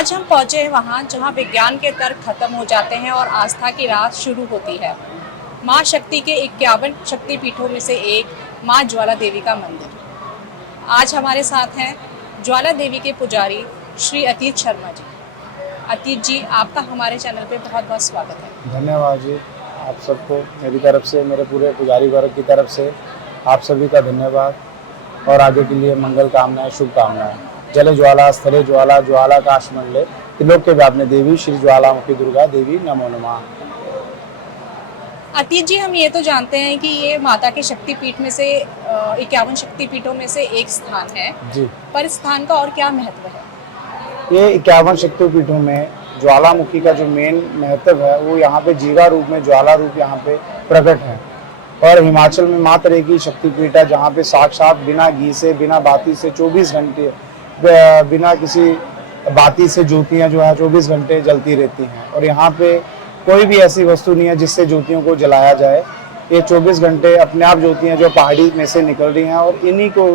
आज हम पहुंचे हैं वहां जहां विज्ञान के तर्क खत्म हो जाते हैं और आस्था की राह शुरू होती है। मां शक्ति के 51 शक्तिपीठों में से एक मां ज्वाला देवी का मंदिर। आज हमारे साथ हैं ज्वाला देवी के पुजारी श्री अतीत शर्मा जी। अतीत जी, आपका हमारे चैनल पे बहुत बहुत स्वागत है। धन्यवाद जी। आप सबको मेरी तरफ से, मेरे पूरे पुजारी वर्ग की तरफ से आप सभी का धन्यवाद और आगे के लिए मंगल कामनाएं, शुभकामनाएं। जले ज्वाला स्थले ज्वाला ज्वालाकाश मंडले त्रिलोक के व्यापने देवी श्री ज्वालामुखी दुर्गा देवी नमो नमः। अतीत जी, हम ये तो जानते हैं कि ये माता के शक्तिपीठ में से 51 शक्तिपीठों में से एक स्थान है जी, पर इस स्थान का और क्या महत्व है? ये 51 शक्तिपीठों में ज्वालामुखी का जो मेन महत्व है वो यहाँ पे जीवा रूप में, ज्वाला रूप यहाँ पे प्रकट है। और हिमाचल में मात्र एक ही शक्तिपीठ है जहाँ पे साक्षात बिना घी से, बिना बाती से 24 घंटे बिना किसी बाती से ज्योतियाँ जो है 24 घंटे जलती रहती हैं। और यहाँ पे कोई भी ऐसी वस्तु नहीं है जिससे ज्योतियों को जलाया जाए। ये 24 घंटे अपने आप ज्योतियाँ जो पहाड़ी में से निकल रही हैं और इन्हीं को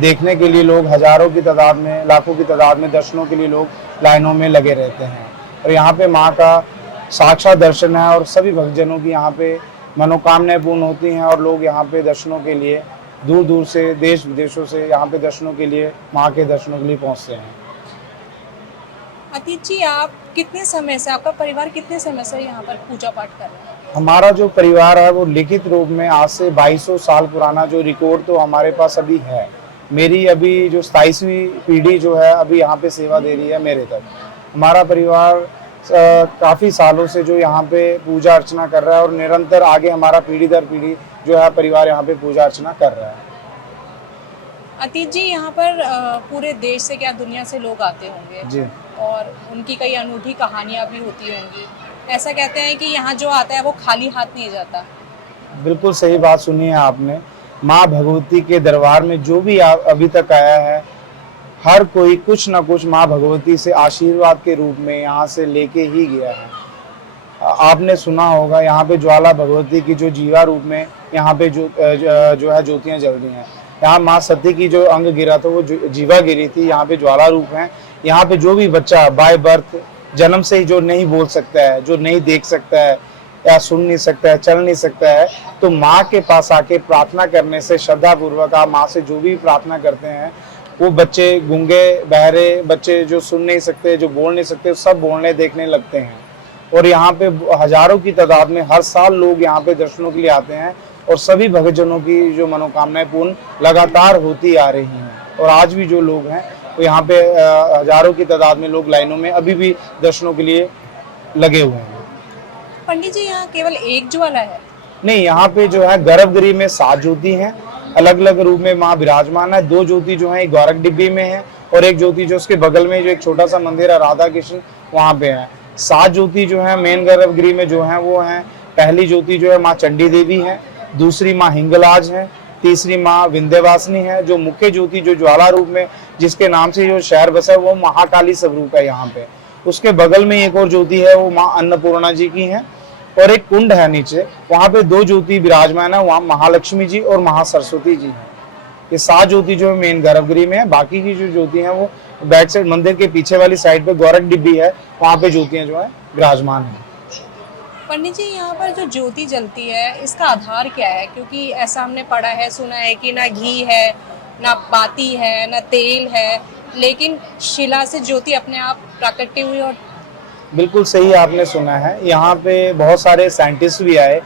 देखने के लिए लोग हजारों की तादाद में, लाखों की तादाद में दर्शनों के लिए लोग लाइनों में लगे रहते हैं। और यहाँ पे माँ का साक्षात दर्शन है और सभी भक्तजनों की यहाँ पे मनोकामनाएं पूर्ण होती हैं और लोग यहाँ पे दर्शनों के लिए दूर दूर से, देश विदेशों से यहाँ पे दर्शनों के लिए, माँ के दर्शनों के लिए पहुँचते हैं। अतीत जी, आप कितने समय से, आपका परिवार कितने समय से यहाँ पर पूजा पाठ कर रहा है? हमारा जो परिवार है वो लिखित रूप में आज से 2200 साल पुराना जो रिकॉर्ड तो हमारे पास अभी है। मेरी अभी जो 27वीं पीढ़ी जो है अभी यहाँ पे सेवा दे रही है मेरे तक। हमारा परिवार काफ़ी सालों से जो यहाँ पे पूजा अर्चना कर रहा है और निरंतर आगे हमारा पीढ़ी दर पीढ़ी जो है परिवार यहाँ पे पूजा अर्चना कर रहा है। अतीत जी, यहाँ पर पूरे देश से, क्या दुनिया से लोग आते होंगे जी, और उनकी कई अनूठी कहानियाँ भी होती होंगी। ऐसा कहते हैं कि यहाँ जो आता है वो खाली हाथ नहीं जाता। बिल्कुल सही बात सुनी है आपने। माँ भगवती के दरबार में जो भी अभी तक आया है, हर कोई कुछ ना कुछ माँ भगवती से आशीर्वाद के रूप में यहाँ से लेके ही गया है। आपने सुना होगा यहाँ पे ज्वाला भगवती की जो जीवा रूप में यहाँ पे जो है ज्योतियाँ जल रही हैं। यहाँ माँ सती की जो अंग गिरा था वो जीवा गिरी थी, यहाँ पे ज्वाला रूप है। यहाँ पे जो भी बच्चा बाय बर्थ जन्म से ही जो नहीं बोल सकता है, जो नहीं देख सकता है या सुन नहीं सकता है, चल नहीं सकता है, तो माँ के पास आके प्रार्थना करने से, श्रद्धा पूर्वक आप माँ से जो भी प्रार्थना करते हैं, वो बच्चे, गूंगे बहरे बच्चे जो सुन नहीं सकते, जो बोल नहीं सकते, सब बोलने देखने लगते हैं। और यहाँ पे हजारों की तादाद में हर साल लोग यहाँ पे दर्शनों के लिए आते हैं और सभी भक्तजनों की जो मनोकामनाएं पूर्ण लगातार होती आ रही हैं। और आज भी जो लोग हैं वो यहाँ पे हजारों की तादाद में लोग लाइनों में अभी भी दर्शनों के लिए लगे हुए हैं। पंडित जी, यहाँ केवल एक ज्वाला है? नहीं, यहाँ पे जो है गर्भगृह में 7 ज्योति हैं, अलग अलग रूप में माँ विराजमान है। 2 ज्योति जो है गौरक डिब्बी में है और एक ज्योति जो उसके बगल में जो एक छोटा सा मंदिर है राधा कृष्ण, वहाँ पे है। 7 ज्योति जो है मेन गर्भगृह में जो है वो है, पहली ज्योति जो है माँ चंडी देवी है, दूसरी माँ हिंगलाज है, तीसरी माँ विंध्यवासिनी है। जो मुख्य ज्योति जो ज्वाला रूप में जिसके नाम से जो शहर बसा है वो महाकाली स्वरूप है यहाँ पे। उसके बगल में एक और ज्योति है वो माँ अन्नपूर्णा जी की है और एक कुंड है नीचे, वहाँ पे 2 ज्योति विराजमान है, वहाँ महालक्ष्मी जी और महासरस्वती जी हैं। ये 7 ज्योति जो है मेन गर्भगृह में है, बाकी की जो ज्योति हैं वो बैक साइड मंदिर के पीछे वाली साइड पे गौरक डिब्बी है, वहाँ पे ज्योतियाँ जो है विराजमान है। पंडित जी, यहाँ पर जो ज्योति जलती है इसका आधार क्या है? क्योंकि ऐसा हमने पढ़ा है, सुना है कि ना घी है, ना बाती है, ना तेल है, लेकिन शिला से ज्योति अपने आप प्राकट्य हुई। और बिल्कुल सही आपने सुना है। यहाँ पे बहुत सारे साइंटिस्ट भी आए,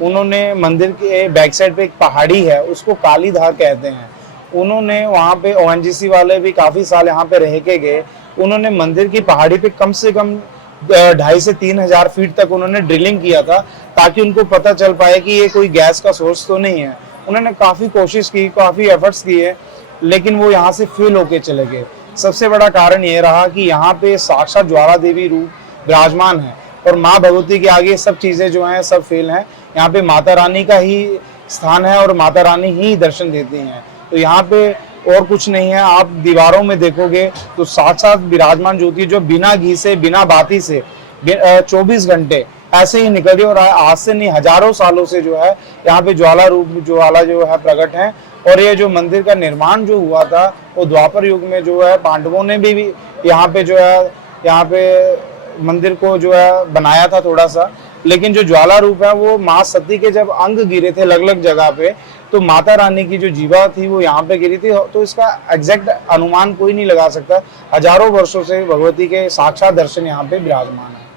उन्होंने मंदिर के बैक साइड पे एक पहाड़ी है उसको कालीधार कहते हैं, उन्होंने वहाँ पे ONGC वाले भी काफ़ी साल यहाँ पे रह के गए। उन्होंने मंदिर की पहाड़ी पे कम से कम 2,500 से 3,000 फीट तक उन्होंने ड्रिलिंग किया था ताकि उनको पता चल पाए कि ये कोई गैस का सोर्स तो नहीं है। उन्होंने काफ़ी कोशिश की, काफ़ी एफर्ट्स किए, लेकिन वो यहाँ से फेल होके चले गए। सबसे बड़ा कारण ये रहा कि यहाँ पे साक्षात ज्वाला देवी रूप विराजमान है और माँ भगवती के आगे सब चीज़ें जो हैं सब फेल हैं। यहाँ पे माता रानी का ही स्थान है और माता रानी ही दर्शन देती हैं। तो यहाँ पे और कुछ नहीं है। आप दीवारों में देखोगे तो साथ साथ विराजमान ज्योति जो बिना घी से, बिना बाती से 24 घंटे ऐसे ही निकल रही है। और आज से नहीं, हजारों सालों से जो है यहाँ पे ज्वाला रूप ज्वाला जो है प्रकट है। और ये जो मंदिर का निर्माण जो हुआ था वो द्वापर युग में जो है पांडवों ने भी यहाँ पे जो है यहाँ पे मंदिर को जो है बनाया था थोड़ा सा, लेकिन जो ज्वाला रूप है वो माँ सती के जब अंग गिरे थे अलग अलग जगह पे, तो माता रानी की जो जीवा थी वो यहाँ पे गिरी थी। तो इसका एग्जैक्ट अनुमान कोई नहीं लगा सकता। हजारों वर्षों से भगवती के साक्षात दर्शन यहाँ पे विराजमान है।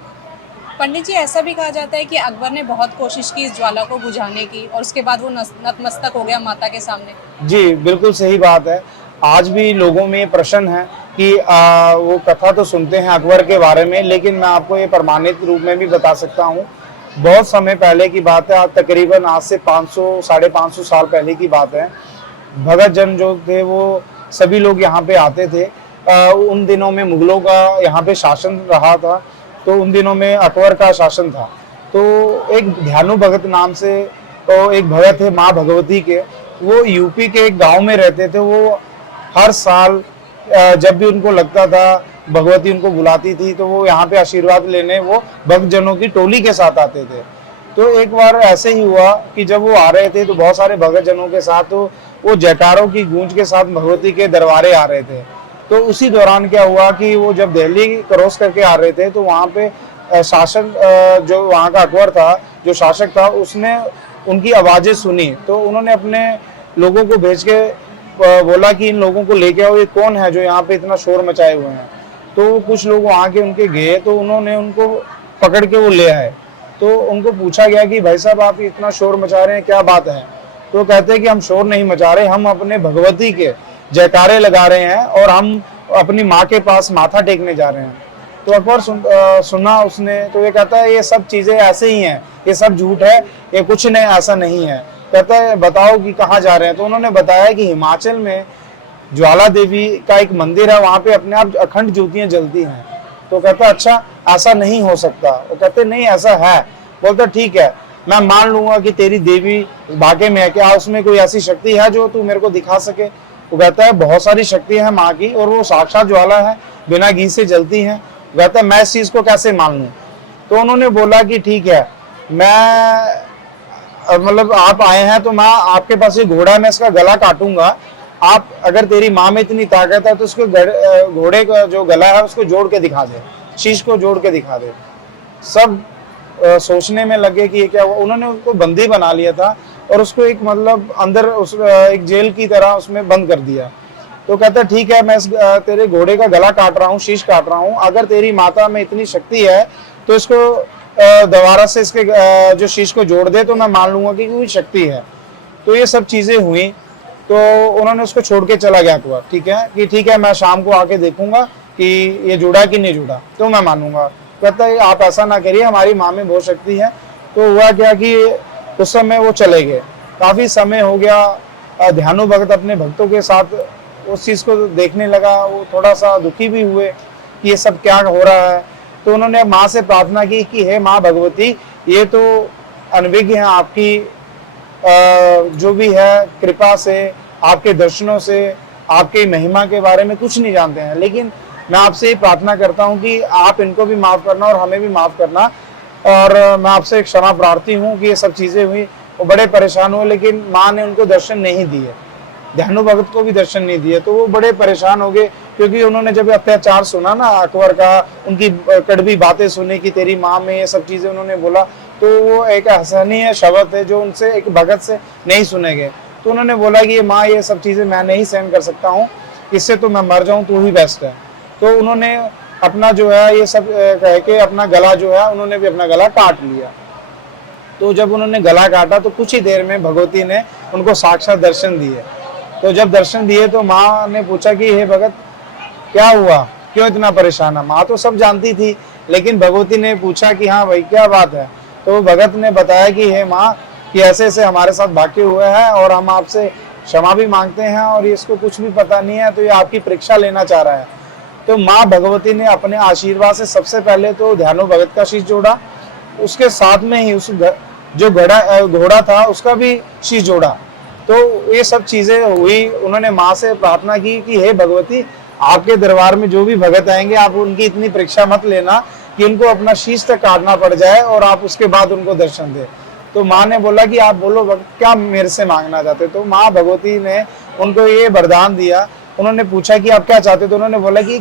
पंडित जी, ऐसा भी कहा जाता है कि अकबर ने बहुत कोशिश की इस ज्वाला को बुझाने की और उसके बाद वो नतमस्तक हो गया माता के सामने। जी बिल्कुल सही बात है। आज भी लोगों में प्रश्न है कि वो कथा तो सुनते हैं अकबर के बारे में, लेकिन मैं आपको ये प्रमाणित रूप में भी बता सकता हूँ। बहुत समय पहले की बात है, तकरीबन आज से 500 550 साल पहले की बात है। भगत जन जो थे वो सभी लोग यहाँ पे आते थे। उन दिनों में मुगलों का यहाँ पे शासन रहा था, तो उन दिनों में अकबर का शासन था। तो एक ध्यानु भगत नाम से तो एक भगत है माँ भगवती के, वो यूपी के एक गांव में रहते थे। वो हर साल जब भी उनको लगता था भगवती उनको बुलाती थी, तो वो यहाँ पे आशीर्वाद लेने वो भक्तजनों की टोली के साथ आते थे। तो एक बार ऐसे ही हुआ कि जब वो आ रहे थे तो बहुत सारे भक्तजनों के साथ तो वो जयकारों की गूंज के साथ भगवती के दरबारे आ रहे थे। तो उसी दौरान क्या हुआ कि वो जब दिल्ली क्रॉस करके आ रहे थे, तो वहाँ पे शासक जो वहाँ का अकबर था, जो शासक था, उसने उनकी आवाजें सुनी। तो उन्होंने अपने लोगों को भेज के बोला कि इन लोगों को लेके आओ, ये कौन है जो यहाँ पे इतना शोर मचाए हुए हैं। तो कुछ लोग वहाँ के उनके गए, तो उन्होंने उनको पकड़ के वो ले आए। तो उनको पूछा गया कि भाई साहब आप इतना शोर मचा रहे हैं, क्या बात है। तो कहते हैं कि हम शोर नहीं मचा रहे, हम अपने भगवती के जयकारे लगा रहे हैं और हम अपनी माँ के पास माथा टेकने जा रहे हैं। तो अकबर सुना उसने, तो ये कहता है ये सब चीजें ऐसे ही हैं, ये सब झूठ है, ये कुछ नहीं, ऐसा नहीं है। कहता है बताओ कि कहाँ जा रहे हैं। तो उन्होंने बताया कि हिमाचल में ज्वाला देवी का एक मंदिर है, वहां पे अपने आप अखंड ज्योतियां जलती हैं। तो कहता अच्छा ऐसा नहीं हो सकता। वो कहते नहीं ऐसा है। बोलता ठीक है, मैं मान लूंगा कि तेरी देवी भाग्य में है, क्या उसमें कोई ऐसी शक्ति है जो तू मेरे को दिखा सके। वो कहता है बहुत सारी शक्ति है माँ की, और वो साक्षात ज्वाला है, बिना घी से जलती है। कहता है मैं इस चीज को कैसे मान लूं। तो उन्होंने बोला कि ठीक है, मैं मतलब आप आए हैं तो मैं आपके पास ये घोड़ा है, मैं इसका गला काटूंगा। आप अगर तेरी माँ में इतनी ताकत है तो उसको घोड़े का जो गला है उसको जोड़ के दिखा दे, शीश को जोड़ के दिखा दे। सब सोचने में लगे कि ये क्या हुआ। उन्होंने उसको बंदी बना लिया था और उसको एक मतलब अंदर उस एक जेल की तरह उसमें बंद कर दिया। तो कहता ठीक है, मैं तेरे घोड़े का गला काट रहा हूँ, शीश काट रहा हूँ। अगर तेरी माता में इतनी शक्ति है तो इसको दोबारा से इसके जो शीश को जोड़ दे, तो मैं मान लूंगा कि कोई शक्ति है। तो ये सब चीजें हुई, तो उन्होंने उसको छोड़ के चला गया अकबर। ठीक है कि ठीक है, मैं शाम को आके देखूंगा कि ये जुड़ा कि नहीं जुड़ा, तो मैं मानूंगा। कहता है आप ऐसा ना करिए, हमारी माँ में बहुत शक्ति है। तो हुआ क्या कि उस समय वो चले गए। काफी समय हो गया, ध्यानु भगत अपने भक्तों के साथ उस चीज को देखने लगा। वो थोड़ा सा दुखी भी हुए कि ये सब क्या हो रहा है। तो उन्होंने माँ से प्रार्थना की कि हे माँ भगवती, ये तो अनभिज्ञ है आपकी जो भी है कृपा से, आपके दर्शनों से, आपके महिमा के बारे में कुछ नहीं जानते हैं, लेकिन मैं आपसे ये प्रार्थना करता हूँ कि आप इनको भी माफ करना और हमें भी माफ करना। और मैं आपसे क्षमा प्रार्थी हूँ कि ये सब चीजें हुई। वो बड़े परेशान हुए, लेकिन माँ ने उनको दर्शन नहीं दिए, ध्यानु भगत को भी दर्शन नहीं दिए। तो वो बड़े परेशान हो गए, क्योंकि उन्होंने जब अत्याचार सुना ना अकबर का, उनकी कड़वी बातें सुनी कि तेरी माँ में ये सब चीजें उन्होंने बोला, तो वो एक असहनीय शब्द है जो उनसे एक भगत से नहीं सुने गए। तो उन्होंने बोला कि ये माँ ये सब चीजें मैं नहीं सहन कर सकता हूँ, इससे तो मैं मर जाऊं तो ही बेस्ट है। तो उन्होंने अपना जो है ये सब कह के अपना गला जो है उन्होंने भी अपना गला काट लिया। तो जब उन्होंने गला काटा तो कुछ ही देर में भगवती ने उनको साक्षात दर्शन दिए। तो जब दर्शन दिए तो माँ ने पूछा कि हे भगत क्या हुआ, क्यों इतना परेशान है। माँ तो सब जानती थी, लेकिन भगवती ने पूछा कि हाँ भाई क्या बात है। तो भगत ने बताया कि हे माँ कि ऐसे ऐसे हमारे साथ वाक्य हुए हैं और हम आपसे क्षमा भी मांगते हैं, और इसको कुछ भी पता नहीं है, तो ये आपकी परीक्षा लेना चाह रहा है। तो माँ भगवती ने अपने आशीर्वाद से सबसे पहले तो ध्यानु भगत का शीश जोड़ा, उसके साथ में ही उस जो घोड़ा था उसका भी शीश जोड़ा। तो ये सब चीजें हुई। उन्होंने माँ से प्रार्थना की कि हे भगवती, आपके दरबार में जो भी भगत आएंगे आप उनकी इतनी परीक्षा मत लेना कि उनको अपना शीश तक काटना पड़ जाए और आप उसके बाद उनको दर्शन दे। तो माँ ने बोला कि आप बोलो क्या मेरे से मांगना चाहते। तो माँ भगवती ने उनको ये वरदान दिया। उन्होंने पूछा कि आप क्या चाहते, तो उन्होंने बोला कि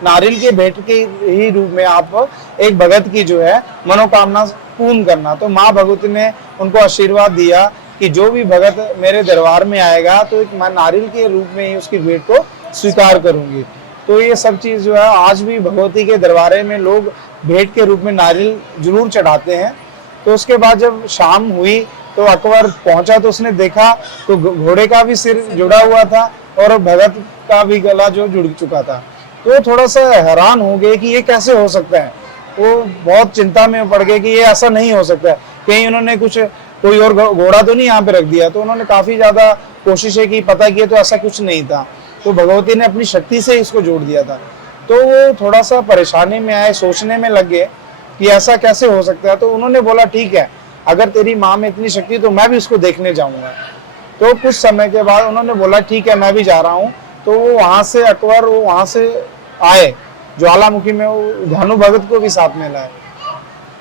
नारियल के भेंट के ही रूप में आप एक भगत की जो है मनोकामना पूर्ण करना। तो माँ भगवती ने उनको आशीर्वाद दिया कि जो भी भगत मेरे दरबार में आएगा तो एक मैं नारियल के रूप में ही उसकी भेंट को स्वीकार करूंगी। तो ये सब चीज जो है आज भी भगवती के दरबारे में लोग भेंट के रूप में नारियल जरूर चढ़ाते हैं। तो उसके बाद जब शाम हुई तो अकबर पहुंचा तो उसने देखा तो घोड़े का भी सिर जुड़ा हुआ था और भगत का भी गला जो जुड़ चुका था। तो थोड़ा सा हैरान हो गए कि ये कैसे हो सकता है। वो बहुत चिंता में पड़ गए कि ये ऐसा नहीं हो सकता है, कहीं उन्होंने कोई और घोड़ा तो नहीं यहाँ पे रख दिया। तो उन्होंने काफी ज्यादा कोशिशें की, पता किए तो ऐसा कुछ नहीं था। तो भगवती ने अपनी शक्ति से इसको जोड़ दिया था। तो वो थोड़ा सा परेशानी में आए, सोचने में लग गए कि ऐसा कैसे हो सकता है। तो उन्होंने बोला ठीक है, अगर तेरी माँ में इतनी शक्ति तो मैं भी उसको देखने जाऊंगा। तो कुछ समय के बाद उन्होंने बोला ठीक है मैं भी जा रहा हूँ। तो वो वहां से अकबर वो वहां से आए ज्वालामुखी में, वो भानु भगत को भी साथ में लाए।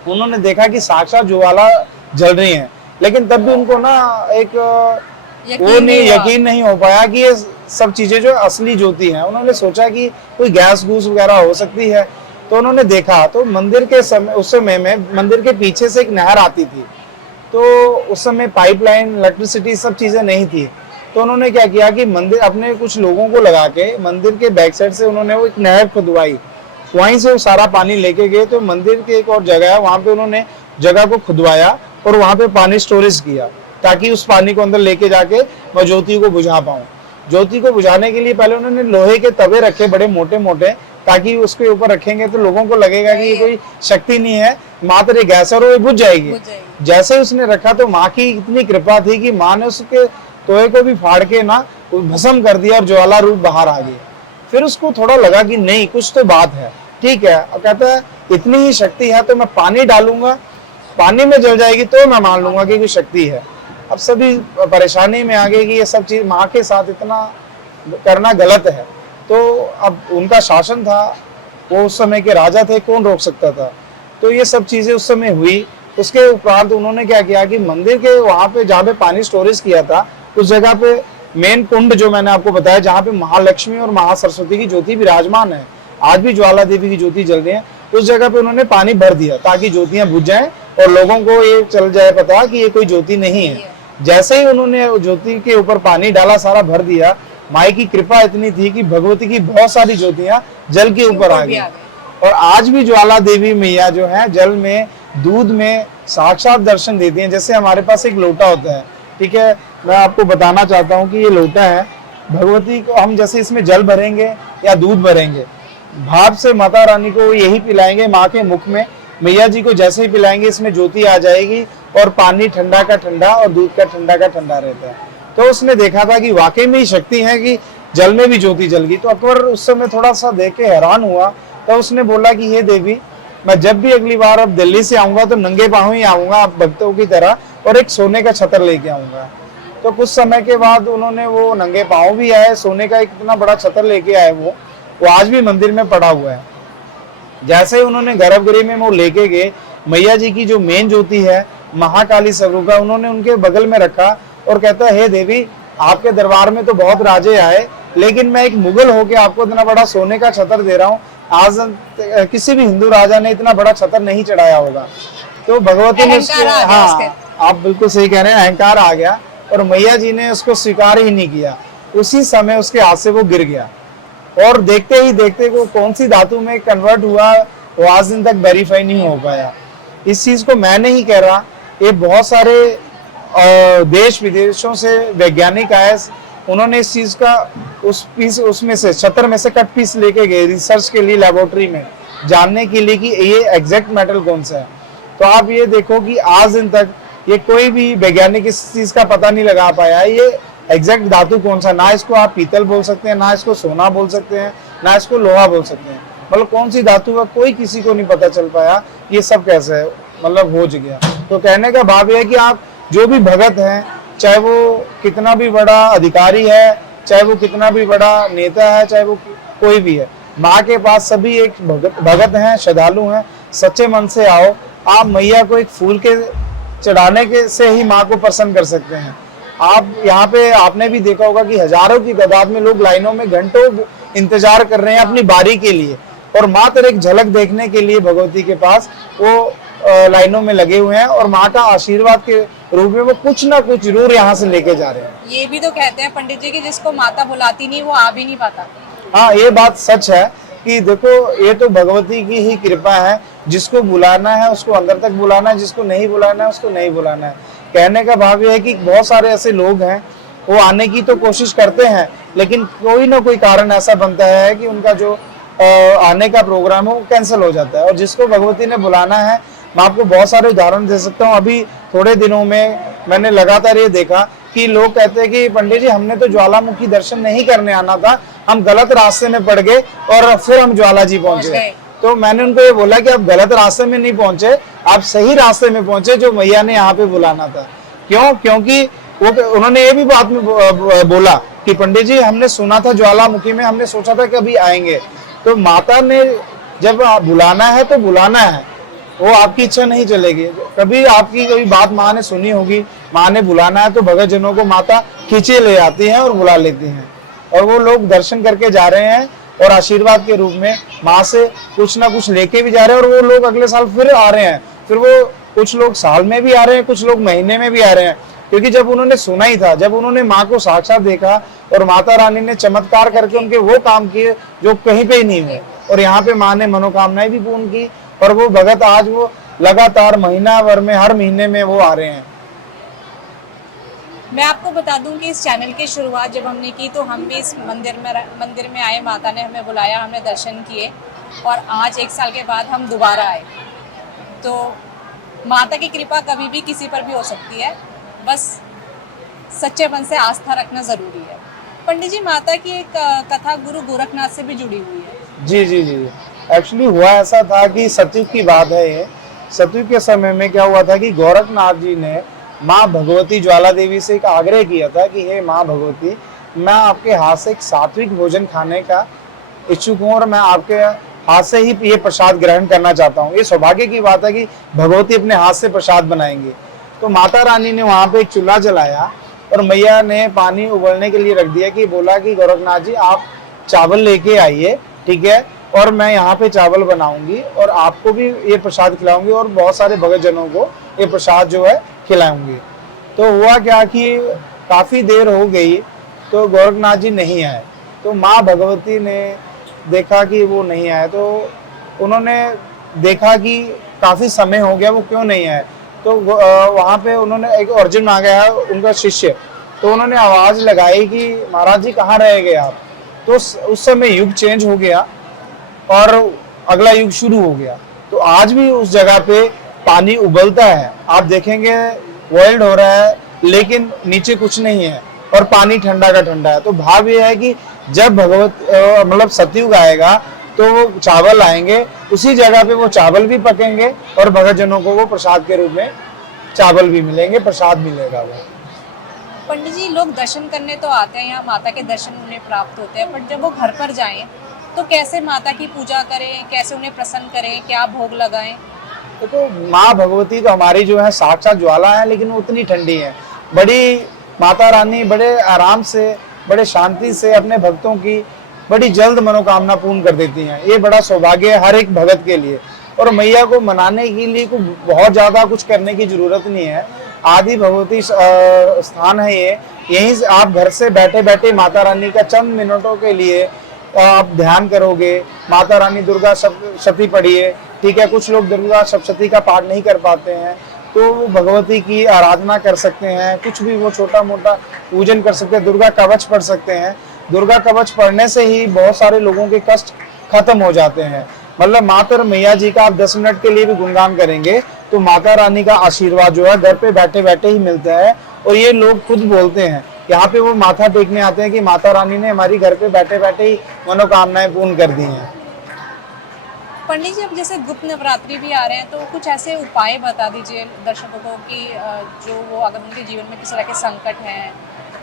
उन्होंने देखा कि साक्षात ज्वाला जल रही है, लेकिन तब भी उनको ना एक यकीन नहीं हो पाया कि ये सब चीजें जो असली ज्योति है। उन्होंने सोचा कि कोई गैस गूस वगैरह हो सकती है। तो उन्होंने देखा तो मंदिर के समय, उस समय में मंदिर के पीछे से एक नहर आती थी। तो उस समय पाइपलाइन, इलेक्ट्रिसिटी सब चीजें नहीं थी। तो उन्होंने क्या किया कि मंदिर अपने कुछ लोगों को लगा के मंदिर के बैक साइड से उन्होंने वो एक नहर खुदवाई, वहीं से वो सारा पानी लेके गए। तो मंदिर की एक और जगह है, वहां पे उन्होंने जगह को खुदवाया और वहां पे पानी स्टोरेज किया, ताकि उस पानी को अंदर लेके जाके मैं ज्योति को बुझा पाऊं। ज्योति को बुझाने के लिए पहले उन्होंने लोहे के तवे रखे बड़े मोटे मोटे, ताकि उसके ऊपर रखेंगे तो लोगों को लगेगा कि ये कोई शक्ति नहीं है, मात्र गैस और वो बुझ जाएगी। जैसे उसने रखा तो माँ की इतनी कृपा थी कि माँ ने उसके तोहे को भी फाड़ के ना भस्म कर दिया और ज्वाला रूप बाहर आ गई। फिर उसको थोड़ा लगा कि नहीं कुछ तो बात है, ठीक है। और कहता है इतनी ही शक्ति है तो मैं पानी डालूंगा, पानी में जल जाएगी तो मैं मान लूंगा कि कोई शक्ति है। अब सभी परेशानी में आ गए कि ये सब चीज माँ के साथ इतना करना गलत है। तो अब उनका शासन था, वो उस समय के राजा थे, कौन रोक सकता था। तो ये सब चीजें उस समय हुई। उसके उपरांत उन्होंने क्या किया कि मंदिर के वहां पे जहाँ पे पानी स्टोरेज किया था उस जगह पे मेन कुंड जो मैंने आपको बताया, जहाँ पे महालक्ष्मी और महासरस्वती की ज्योति विराजमान है, आज भी ज्वाला देवी की ज्योति जल रही है, उस जगह पे उन्होंने पानी भर दिया ताकि ज्योतियां बुझ जाएं और लोगों को ये चल जाए पता कि ये कोई ज्योति नहीं है। जैसे ही उन्होंने ज्योति के ऊपर पानी डाला, सारा भर दिया, माई की कृपा इतनी थी कि भगवती की बहुत सारी ज्योतियां जल के ऊपर आ गई। और आज भी ज्वाला देवी मैया जो है जल में, दूध में साक्षात दर्शन देती हैं। जैसे हमारे पास एक लोटा होता है, ठीक है, मैं आपको बताना चाहता हूँ कि ये लोटा है, भगवती को हम जैसे इसमें जल भरेंगे या दूध भरेंगे, भाप से माता रानी को यही पिलाएंगे माँ के मुख में, मैया जी को जैसे ही पिलाएंगे इसमें ज्योति आ जाएगी और पानी ठंडा का ठंडा और दूध का ठंडा रहता है। तो उसने देखा था कि वाकई में ही शक्ति है कि जल में भी ज्योति जल गई। तो अकबर उस समय थोड़ा सा देख के हैरान हुआ। तो उसने बोला कि हे देवी, मैं जब भी अगली बार अब दिल्ली से आऊंगा तो नंगे पांव ही आऊंगा आप भक्तों की तरह, और एक सोने का छतर लेके आऊंगा। तो कुछ समय के बाद उन्होंने वो नंगे पांव भी आए, सोने का एक इतना बड़ा छतर लेके आए, वो आज भी मंदिर में पड़ा हुआ है। जैसे ही उन्होंने गर्भगृह में वो लेके गए, मैया जी की जो मेन ज्योति है महाकाली स्वरूप का उन्होंने उनके बगल में रखा और कहता है हे देवी, आपके दरबार में तो बहुत राजे आए, लेकिन मैं एक मुगल होके आपको इतना बड़ा सोने का छतर दे रहा हूँ। आज किसी भी हिंदू राजा ने इतना बड़ा छतर नहीं चढ़ाया होगा। तो भगवती ने उसको, हाँ आप बिल्कुल सही कह रहे हैं, अहंकार आ गया और मैया जी ने उसको स्वीकार ही नहीं किया। उसी समय उसके हाथ से वो गिर गया और देखते ही देखते वो कौन सी धातु में कन्वर्ट हुआ वो आज दिन तक वेरीफाई नहीं हो पाया। इस चीज को मैं नहीं कह रहा, ये बहुत सारे देश विदेशों से वैज्ञानिक आए, उन्होंने इस चीज का उसमें से छतर में से कट पीस लेके गए रिसर्च के लिए लेबोरेटरी में, जानने के लिए कि ये एग्जैक्ट मेटल कौन सा है। तो आप ये देखो कि आज दिन तक ये कोई भी वैज्ञानिक इस चीज का पता नहीं लगा पाया है ये एग्जैक्ट धातु कौन सा। ना इसको आप पीतल बोल सकते हैं, ना इसको सोना बोल सकते हैं, ना इसको लोहा बोल सकते हैं, मतलब कौन सी धातु है कोई किसी को नहीं पता चल पाया। ये सब कैसे है, मतलब हो गया। तो कहने का भाव यह है कि आप जो भी भगत हैं, चाहे वो कितना भी बड़ा अधिकारी है, चाहे वो कितना भी बड़ा नेता है, चाहे वो कोई भी है, माँ के पास सभी एक भगत हैं, श्रद्धालु हैं। सच्चे मन से आओ, आप मैया को एक फूल के चढ़ाने के से ही माँ को प्रसन्न कर सकते हैं। आप यहाँ पे आपने भी देखा होगा कि हजारों की तादाद में लोग लाइनों में घंटों इंतजार कर रहे हैं अपनी बारी के लिए, और मात्र एक झलक देखने के लिए भगवती के पास वो लाइनों में लगे हुए हैं, और माँ का आशीर्वाद के रूप में वो कुछ ना कुछ जरूर यहाँ से लेके जा रहे हैं। ये भी तो कहते हैं पंडित जी कि जिसको माता बुलाती नहीं वो आ भी नहीं पाता। हाँ, ये बात सच है कि देखो ये तो भगवती की ही कृपा है, जिसको बुलाना है उसको अंदर तक बुलाना है, जिसको नहीं बुलाना है उसको नहीं बुलाना है। कहने का भाव ये है कि बहुत सारे ऐसे लोग हैं वो आने की तो कोशिश करते हैं, लेकिन कोई ना कोई कारण ऐसा बनता है कि उनका जो आने का प्रोग्राम है वो कैंसिल हो जाता है। और जिसको भगवती ने बुलाना है, मैं आपको बहुत सारे उदाहरण दे सकता हूँ। अभी थोड़े दिनों में मैंने लगातार ये देखा कि लोग कहते हैं कि पंडित जी हमने तो ज्वालामुखी दर्शन नहीं करने आना था, हम गलत रास्ते में पड़ गए और फिर हम ज्वाला जी पहुंचे। तो मैंने उनको ये बोला कि आप गलत रास्ते में नहीं पहुंचे, आप सही रास्ते में पहुंचे जो मैया ने यहाँ पे बुलाना था। क्यों? क्योंकि वो उन्होंने ये भी बात में बोला कि पंडित जी हमने सुना था ज्वालामुखी में, हमने सोचा था कि अभी आएंगे। तो माता ने जब बुलाना है तो बुलाना है, वो आपकी इच्छा नहीं चलेगी। कभी आपकी कोई बात माँ ने सुनी होगी, माँ ने बुलाना है तो भगत जनों को माता खींचे ले आती हैं और बुला लेती हैं, और वो लोग दर्शन करके जा रहे हैं और आशीर्वाद के रूप में माँ से कुछ ना कुछ लेके भी जा रहे हैं। और वो लोग अगले साल फिर आ रहे हैं, फिर वो कुछ लोग साल में भी आ रहे हैं, कुछ लोग महीने में भी आ रहे हैं, क्योंकि जब उन्होंने सुना ही था, जब उन्होंने माँ को साक्षात देखा और माता रानी ने चमत्कार करके उनके वो काम किए जो कहीं पे ही नहीं हुए, और यहाँ पे माँ ने मनोकामनाएं भी पूर्ण की, और वो भगत आज वो लगातार महीना भर में हर महीने में वो आ रहे हैं। मैं आपको बता दूं कि इस चैनल की शुरुआत जब हमने की तो हम भी इस मंदिर में आए, माता ने हमें बुलाया, हमने दर्शन किए, और आज 1 साल के बाद हम दोबारा आए। तो माता की कृपा कभी भी किसी पर भी हो सकती है, बस सच्चे मन से आस्था रखना ज़रूरी है। पंडित जी, माता की एक कथा गुरु गोरखनाथ से भी जुड़ी हुई है। जी जी जी, एक्चुअली हुआ ऐसा था कि सतयुग की बात है ये। सतयुग के समय में क्या हुआ था कि गोरखनाथ जी ने माँ भगवती ज्वाला देवी से एक आग्रह किया था कि हे माँ भगवती, मैं आपके हाथ से एक सात्विक भोजन खाने का इच्छुक हूँ, और मैं आपके हाथ से ही ये प्रसाद ग्रहण करना चाहता हूँ। ये सौभाग्य की बात है कि भगवती अपने हाथ से प्रसाद बनाएंगे। तो माता रानी ने वहाँ पे एक चूल्हा जलाया और मैया ने पानी उबलने के लिए रख दिया, कि बोला कि गोरखनाथ जी आप चावल लेके आइए, ठीक है, और मैं यहाँ पे चावल बनाऊंगी और आपको भी ये प्रसाद खिलाऊंगी, और बहुत सारे भगत जनों को ये प्रसाद जो है खिलाऊंगी। तो हुआ क्या कि काफ़ी देर हो गई तो गोरखनाथ जी नहीं आए। तो माँ भगवती ने देखा कि वो नहीं आए, तो उन्होंने देखा कि काफ़ी समय हो गया वो क्यों नहीं आए। तो वहाँ पे उन्होंने एक अर्जुन आ गया उनका शिष्य, तो उन्होंने आवाज़ लगाई कि महाराज जी कहाँ रह गए आप। तो उस समय युग चेंज हो गया और अगला युग शुरू हो गया। तो आज भी उस जगह पे पानी उबलता है, आप देखेंगे बॉइल्ड हो रहा है, लेकिन नीचे कुछ नहीं है और पानी ठंडा का ठंडा है। तो भाव ये है कि जब मतलब सतयुग आएगा तो वो चावल आएंगे, उसी जगह पे वो चावल भी पकेंगे और भगत जनों को वो प्रसाद के रूप में चावल भी मिलेंगे, प्रसाद मिलेगा वो। पंडित जी, लोग दर्शन करने तो आते हैं, यहाँ माता के दर्शन उन्हें प्राप्त होते हैं, पर जब वो घर पर जाएं तो कैसे माता की पूजा करें, कैसे उन्हें प्रसन्न करें, क्या भोग लगाएं? तो माँ भगवती तो हमारी जो है साक्षात ज्वाला है, लेकिन वो उतनी ठंडी है। बड़ी माता रानी बड़े आराम से, बड़े शांति से अपने भक्तों की बड़ी जल्द मनोकामना पूर्ण कर देती हैं। ये बड़ा सौभाग्य है हर एक भगत के लिए। और मैया को मनाने के लिए बहुत ज्यादा कुछ करने की जरूरत नहीं है। आदि भगवती स्थान है ये, यहीं से आप घर से बैठे बैठे माता रानी का चंद मिनटों के लिए आप ध्यान करोगे, माता रानी दुर्गा सप्तशती पढ़िए, ठीक है। कुछ लोग दुर्गा सप्तशती का पाठ नहीं कर पाते हैं, तो वो भगवती की आराधना कर सकते हैं, कुछ भी वो छोटा मोटा पूजन कर सकते हैं, दुर्गा कवच पढ़ सकते हैं। दुर्गा कवच पढ़ने से ही बहुत सारे लोगों के कष्ट खत्म हो जाते हैं। मतलब माता मैया जी का आप 10 मिनट के लिए भी गुणगान करेंगे तो माता रानी का आशीर्वाद जो है घर पे बैठे बैठे ही मिलता है। और ये लोग खुद बोलते हैं, यहाँ पे वो माथा टेकने आते हैं कि माता रानी ने हमारी घर पे बैठे बैठे ही मनोकामनाएं पूर्ण कर दी हैं। पंडित जी, अब जैसे गुप्त नवरात्रि भी आ रहे हैं, तो कुछ ऐसे उपाय बता दीजिए दर्शकों को कि जो वो अगर उनके जीवन में किस तरह के संकट हैं।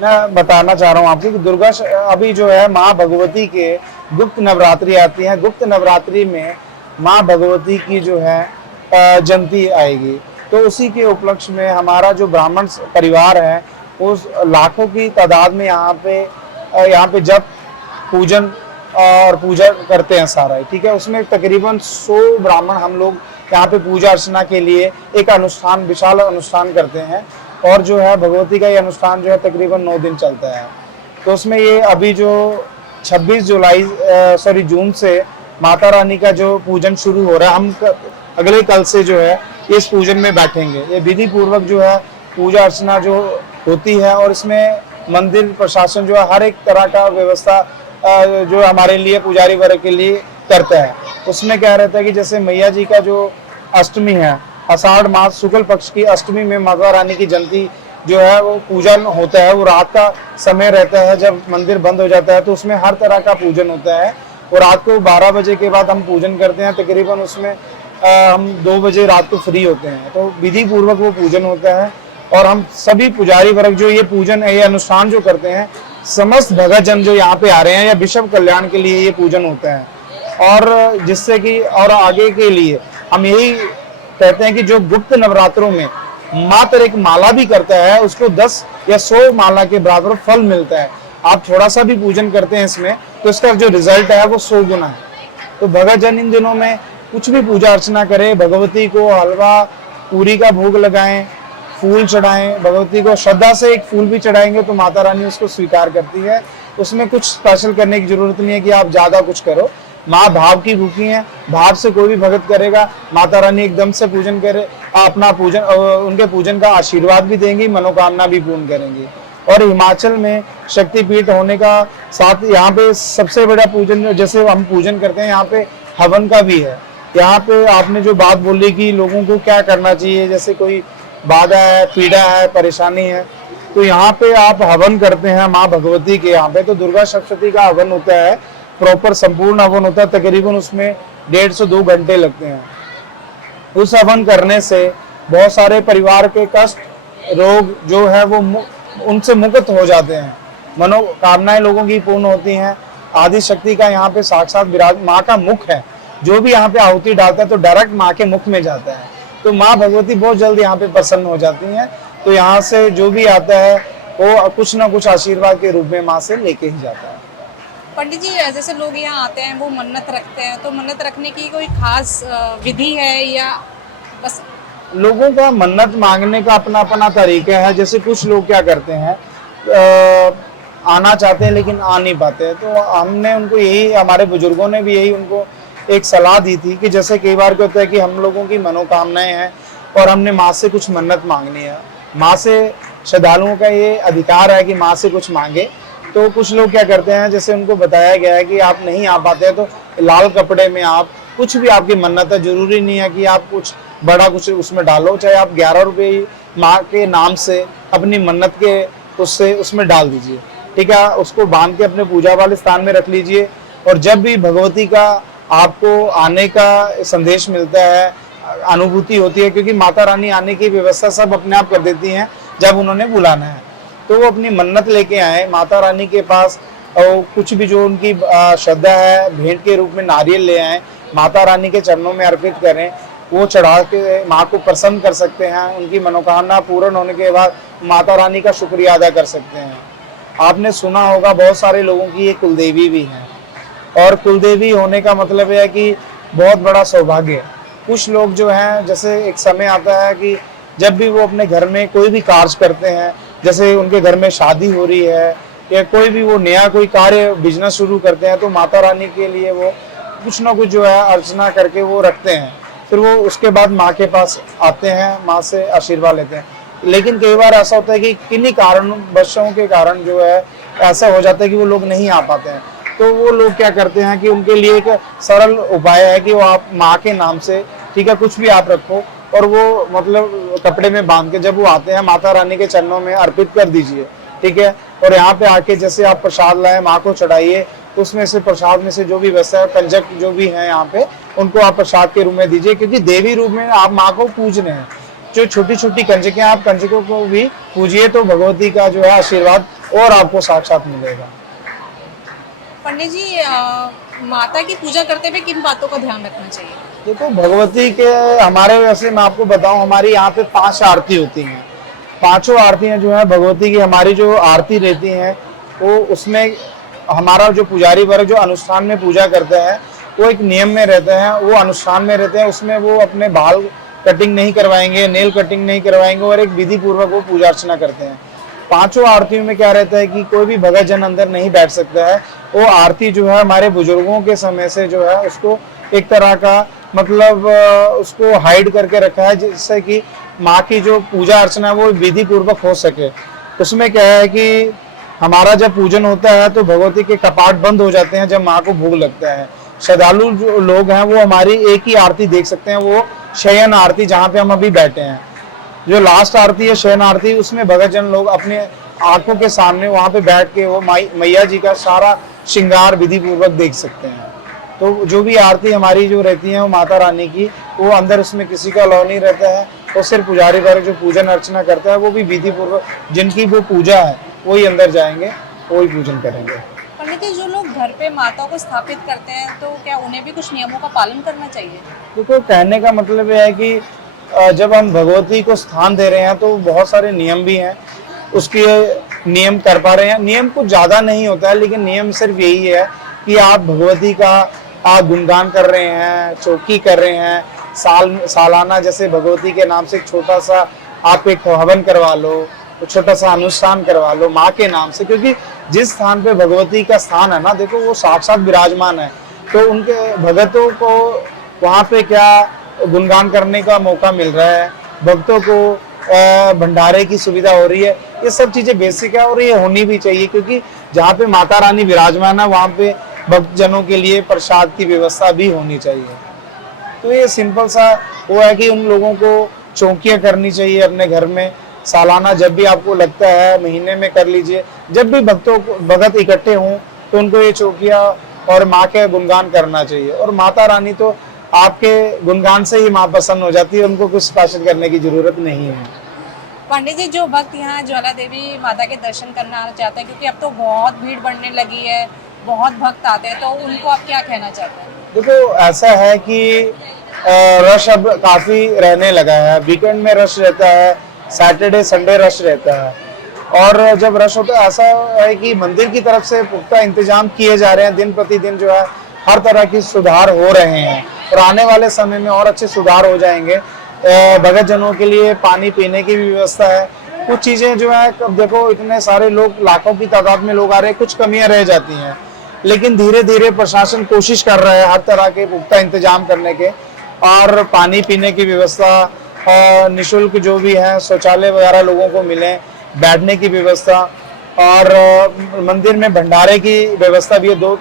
मैं बताना चाह रहा हूँ आपको कि दुर्गा अभी जो है माँ भगवती के गुप्त नवरात्रि आती है। गुप्त नवरात्रि में माँ भगवती की जो है जयंती आएगी, तो उसी के उपलक्ष्य में हमारा जो ब्राह्मण परिवार है उस लाखों की तादाद में यहाँ पे जप पूजन और पूजा करते हैं सारा ही, ठीक है। उसमें तकरीबन 100 ब्राह्मण हम लोग यहाँ पे पूजा अर्चना के लिए एक अनुष्ठान, विशाल अनुष्ठान करते हैं। और जो है भगवती का ये अनुष्ठान जो है तकरीबन 9 दिन चलता है। तो उसमें ये अभी जो 26 जून से माता रानी का जो पूजन शुरू हो रहा है, हम अगले कल से जो है इस पूजन में बैठेंगे। ये विधि पूर्वक जो है पूजा अर्चना जो होती है, और इसमें मंदिर प्रशासन जो है हर एक तरह का व्यवस्था जो हमारे लिए पुजारी वर्ग के लिए करता है। उसमें क्या रहता है कि जैसे मैया जी का जो अष्टमी है, आषाढ़ मास शुक्ल पक्ष की अष्टमी में माता रानी की जयंती जो है वो पूजन होता है। वो रात का समय रहता है जब मंदिर बंद हो जाता है, तो उसमें हर तरह का पूजन होता है। और रात को 12 बजे के बाद हम पूजन करते हैं। तकरीबन उसमें हम 2 बजे रात को फ्री होते हैं, तो विधि पूर्वक वो पूजन होता है। और हम सभी पुजारी वर्ग जो ये पूजन ये अनुष्ठान जो करते हैं, समस्त भगत जन जो यहाँ पे आ रहे हैं या विश्व कल्याण के लिए ये पूजन होता है। और जिससे कि और आगे के लिए हम यही कहते हैं कि जो गुप्त नवरात्रों में मात्र एक माला भी करता है, उसको 10 या 100 माला के बराबर फल मिलता है। आप थोड़ा सा भी पूजन करते हैं इसमें, तो इसका जो रिजल्ट है वो 100 गुना है। तो भगत जन इन दिनों में कुछ भी पूजा अर्चना करें, भगवती को हलवा पूरी का भोग लगाएं, फूल चढ़ाएं, भगवती को श्रद्धा से एक फूल भी चढ़ाएंगे तो माता रानी उसको स्वीकार करती है। उसमें कुछ स्पेशल करने की जरूरत नहीं है कि आप ज्यादा कुछ करो। माँ भाव की भूखी है, भाव से कोई भी भगत करेगा, माता रानी एकदम से पूजन करे, अपना पूजन, उनके पूजन का आशीर्वाद भी देंगी, मनोकामना भी पूर्ण करेंगी। और हिमाचल में शक्तिपीठ होने का साथ यहाँ पे सबसे बड़ा पूजन, जैसे हम पूजन करते हैं, यहाँ पे हवन का भी है। यहाँ पे आपने जो बात बोली कि लोगों को क्या करना चाहिए, जैसे कोई बाधा है, पीड़ा है, परेशानी है, तो यहाँ पे आप हवन करते हैं माँ भगवती के। यहाँ पे तो दुर्गा सप्तशती का हवन होता है, प्रॉपर संपूर्ण हवन होता है। तकरीबन उसमें 1.5 से 2 घंटे लगते हैं। उस हवन करने से बहुत सारे परिवार के कष्ट, रोग जो है वो उनसे मुक्त हो जाते हैं, मनोकामनाएं लोगों की पूर्ण होती हैं। आदि शक्ति का यहाँ पे साक्षात विराज माँ का मुख है, जो भी यहाँ पे आहुति डालता है तो डायरेक्ट माँ के मुख में जाता है। तो माँ भगवती बहुत जल्द यहाँ पे प्रसन्न हो जाती हैं। तो यहाँ से जो भी आता है वो कुछ ना कुछ आशीर्वाद के रूप में माँ से लेके ही जाता है। पंडित जी, जैसे लोग यहाँ आते हैं वो मन्नत रखते हैं, तो मन्नत रखने की कोई खास विधि है या बस? लोगों का मन्नत मांगने का अपना अपना तरीका है। जैसे कुछ लोग क्या करते हैं, आना चाहते हैं लेकिन आ नहीं पाते हैं, तो हमने उनको यही, हमारे बुजुर्गों ने भी यही उनको एक सलाह दी थी कि जैसे कई बार क्या होता है कि हम लोगों की मनोकामनाएं हैं और हमने माँ से कुछ मन्नत मांगनी है। माँ से श्रद्धालुओं का ये अधिकार है कि माँ से कुछ मांगे। तो कुछ लोग क्या करते हैं, जैसे उनको बताया गया है कि आप नहीं आ पाते हैं तो लाल कपड़े में आप कुछ भी आपकी मन्नत है, जरूरी नहीं है कि आप कुछ बड़ा कुछ उसमें डालो, चाहे आप 11 रुपये माँ के नाम से अपनी मन्नत के उससे उसमें डाल दीजिए, ठीक है। उसको बांध के अपने पूजा वाले स्थान में रख लीजिए। और जब भी भगवती का आपको आने का संदेश मिलता है, अनुभूति होती है, क्योंकि माता रानी आने की व्यवस्था सब अपने आप कर देती हैं जब उन्होंने बुलाना है। तो वो अपनी मन्नत लेके आए माता रानी के पास, और कुछ भी जो उनकी श्रद्धा है भेंट के रूप में नारियल ले आए, माता रानी के चरणों में अर्पित करें। वो चढ़ा के माँ को प्रसन्न कर सकते हैं। उनकी मनोकामना पूर्ण होने के बाद माता रानी का शुक्रिया अदा कर सकते हैं। आपने सुना होगा बहुत सारे लोगों की ये कुलदेवी भी है, और कुलदेवी होने का मतलब है कि बहुत बड़ा सौभाग्य है। कुछ लोग जो हैं, जैसे एक समय आता है कि जब भी वो अपने घर में कोई भी कार्य करते हैं, जैसे उनके घर में शादी हो रही है या कोई भी वो नया कोई कार्य बिजनेस शुरू करते हैं, तो माता रानी के लिए वो कुछ ना कुछ जो है अर्चना करके वो रखते हैं। फिर वो उसके बाद माँ के पास आते हैं, माँ से आशीर्वाद लेते हैं। लेकिन कई बार ऐसा होता है कि किन्हीं कारणवशों के कारण जो है ऐसा हो जाता है कि वो लोग नहीं आ पाते हैं। तो वो लोग क्या करते हैं कि उनके लिए एक सरल उपाय है कि वो आप माँ के नाम से, ठीक है, कुछ भी आप रखो और वो मतलब कपड़े में बांध के जब वो आते हैं माता रानी के चरणों में अर्पित कर दीजिए, ठीक है। और यहाँ पे आके जैसे आप प्रसाद लाए माँ को चढ़ाइए, उसमें से प्रसाद में से जो भी वैसा कंजक जो भी है यहाँ पे उनको आप प्रसाद के रूप में दीजिए, क्योंकि देवी रूप में आप माँ को पूज रहे हैं। जो छोटी छोटी कंजकें आप कंजकों को भी पूजिए तो भगवती का जो है आशीर्वाद और आपको साक्षात मिलेगा। पंडित जी, माता की पूजा करते हुए किन बातों का ध्यान रखना चाहिए? देखो भगवती के हमारे, वैसे मैं आपको बताऊं, हमारी यहाँ पे 5 आरती होती हैं। 5 आरतियां जो है भगवती की, हमारी जो आरती रहती हैं वो उसमें हमारा जो पुजारी वर्ग जो अनुष्ठान में पूजा करते हैं वो एक नियम में रहते हैं, वो अनुष्ठान में रहते हैं, उसमें वो अपने बाल कटिंग नहीं करवाएंगे, नेल कटिंग नहीं करवाएंगे और एक विधि पूर्वक वो पूजा अर्चना करते हैं। पांचों आरतियों में क्या रहता है कि कोई भी भगत जन अंदर नहीं बैठ सकता है। वो आरती जो है हमारे बुजुर्गों के समय से जो है उसको एक तरह का मतलब उसको हाइड करके रखा है, जिससे कि माँ की जो पूजा अर्चना है वो विधि पूर्वक हो सके। उसमें क्या है कि हमारा जब पूजन होता है तो भगवती के कपाट बंद हो जाते हैं जब माँ को भोग लगता है। श्रद्धालु जो लोग हैं वो हमारी एक ही आरती देख सकते हैं, वो शयन आरती, जहाँ पे हम अभी बैठे हैं। जो लास्ट आरती है शयन आरती, उसमें भगत जन लोग अपने आंखों के सामने वहां पे बैठ के वो मैया जी का सारा श्रृंगार विधि पूर्वक देख सकते हैं। तो जो भी आरती हमारी जो रहती है वो माता रानी की, वो अंदर उसमें किसी का अलाउ नहीं रहता है। तो सिर्फ पुजारी वर्ग जो पूजन अर्चना करता है वो भी विधि पूर्वक, जिनकी वो पूजा है वही अंदर जाएंगे, वही पूजन करेंगे। पंडित जी, जो लोग घर पे माताओं को स्थापित करते हैं तो क्या उन्हें भी कुछ नियमों का पालन करना चाहिए? देखो, कहने का मतलब यह है कि जब हम भगवती को स्थान दे रहे हैं तो बहुत सारे नियम भी हैं, उसके नियम कर पा रहे हैं। नियम कुछ ज़्यादा नहीं होता है, लेकिन नियम सिर्फ यही है कि आप भगवती का आप गुणगान कर रहे हैं, चौकी कर रहे हैं, सालाना जैसे भगवती के नाम से एक छोटा सा आप एक हवन करवा लो, छोटा सा अनुष्ठान करवा लो माँ के नाम से, क्योंकि जिस स्थान पे भगवती का स्थान है ना, देखो वो साक्षात विराजमान है, तो उनके भगतों को वहाँ पे क्या गुणगान करने का मौका मिल रहा है, भक्तों को भंडारे की सुविधा हो रही है। ये सब चीजें बेसिक है और ये होनी भी चाहिए, क्योंकि जहाँ पे माता रानी विराजमान है वहाँ पे भक्तजनों के लिए प्रसाद की व्यवस्था भी होनी चाहिए। तो ये सिंपल सा वो है कि उन लोगों को चौकियाँ करनी चाहिए अपने घर में, सालाना जब भी आपको लगता है, महीने में कर लीजिए। जब भी भगत इकट्ठे हों तो उनको ये चौकियाँ और माँ के गुणगान करना चाहिए। और माता रानी तो आपके गुणगान से ही माँ प्रसन्न हो जाती है, उनको कुछ स्पेशल करने की जरूरत नहीं है। पंडित जी, जो भक्त यहाँ ज्वाला देवी माता के दर्शन करना आना चाहते हैं, क्योंकि अब तो बहुत भीड़ बढ़ने लगी है, बहुत भक्त आते हैं, तो उनको आप क्या कहना चाहते हैं? देखो, ऐसा है कि रश अब काफी रहने लगा है, वीकेंड में रश रहता है, सैटरडे संडे रश रहता है। और जब रश होता है, ऐसा है कि मंदिर की तरफ से पुख्ता इंतजाम किए जा रहे हैं, दिन प्रतिदिन जो है हर तरह की सुधार हो रहे हैं और आने वाले समय में और अच्छे सुधार हो जाएंगे। भगत जनों के लिए पानी पीने की भी व्यवस्था है, कुछ चीजें जो है, अब देखो इतने सारे लोग, लाखों की तादाद में लोग आ रहे हैं, कुछ कमियां रह जाती हैं, लेकिन धीरे धीरे प्रशासन कोशिश कर रहा है हर तरह के पुख्ता इंतजाम करने के, और पानी पीने की व्यवस्था, निःशुल्क जो भी है शौचालय वगैरह लोगों को मिले, बैठने की व्यवस्था, और मंदिर में भंडारे की व्यवस्था भी है।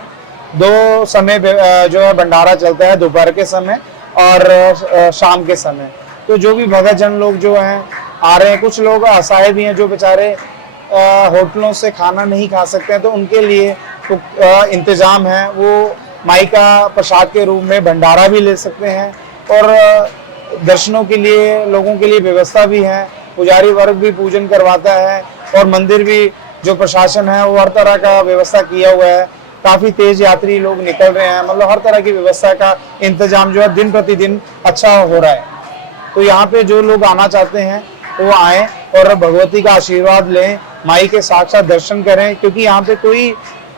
दो समय जो है भंडारा चलता है, दोपहर के समय और शाम के समय। तो जो भी भगत जन लोग जो हैं आ रहे हैं, कुछ लोग असहाय भी हैं जो बेचारे होटलों से खाना नहीं खा सकते हैं, तो उनके लिए इंतजाम है, वो माई का प्रसाद के रूप में भंडारा भी ले सकते हैं और दर्शनों के लिए लोगों के लिए व्यवस्था भी है। पुजारी वर्ग भी पूजन करवाता है और मंदिर भी जो प्रशासन है वो हर तरह का व्यवस्था किया हुआ है। काफी तेज यात्री लोग निकल रहे हैं, मतलब हर तरह की व्यवस्था का इंतजाम जो है दिन प्रतिदिन अच्छा हो रहा है। तो यहाँ पे जो लोग आना चाहते हैं वो आए और भगवती का आशीर्वाद लें, माई के साक्षात दर्शन करें, क्योंकि यहाँ पे कोई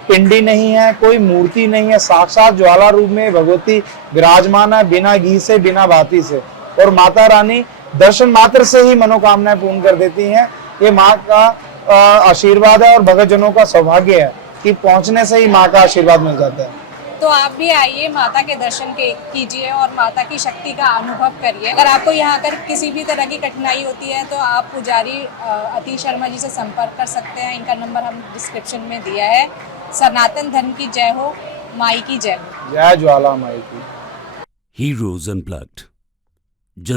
पिंडी नहीं है, कोई मूर्ति नहीं है, साक्षात ज्वाला रूप में भगवती विराजमान है, बिना घी से, बिना बाती से। और माता रानी दर्शन मात्र से ही मनोकामनाएं पूर्ण कर देती हैं। ये माँ का आशीर्वाद है और भगत जनों का सौभाग्य है कि पहुंचने से ही माँ का आशीर्वाद मिल जाता है। तो आप भी आइए, माता के दर्शन कीजिए और माता की शक्ति का अनुभव करिए। अगर आपको यहाँ आकर किसी भी तरह की कठिनाई होती है तो आप पुजारी अतीश शर्मा जी से संपर्क कर सकते हैं। इनका नंबर हम डिस्क्रिप्शन में दिया है। सनातन धर्म की जय हो, माई की जय हो। जय ज्वाला माई की। Heroes Unplugged.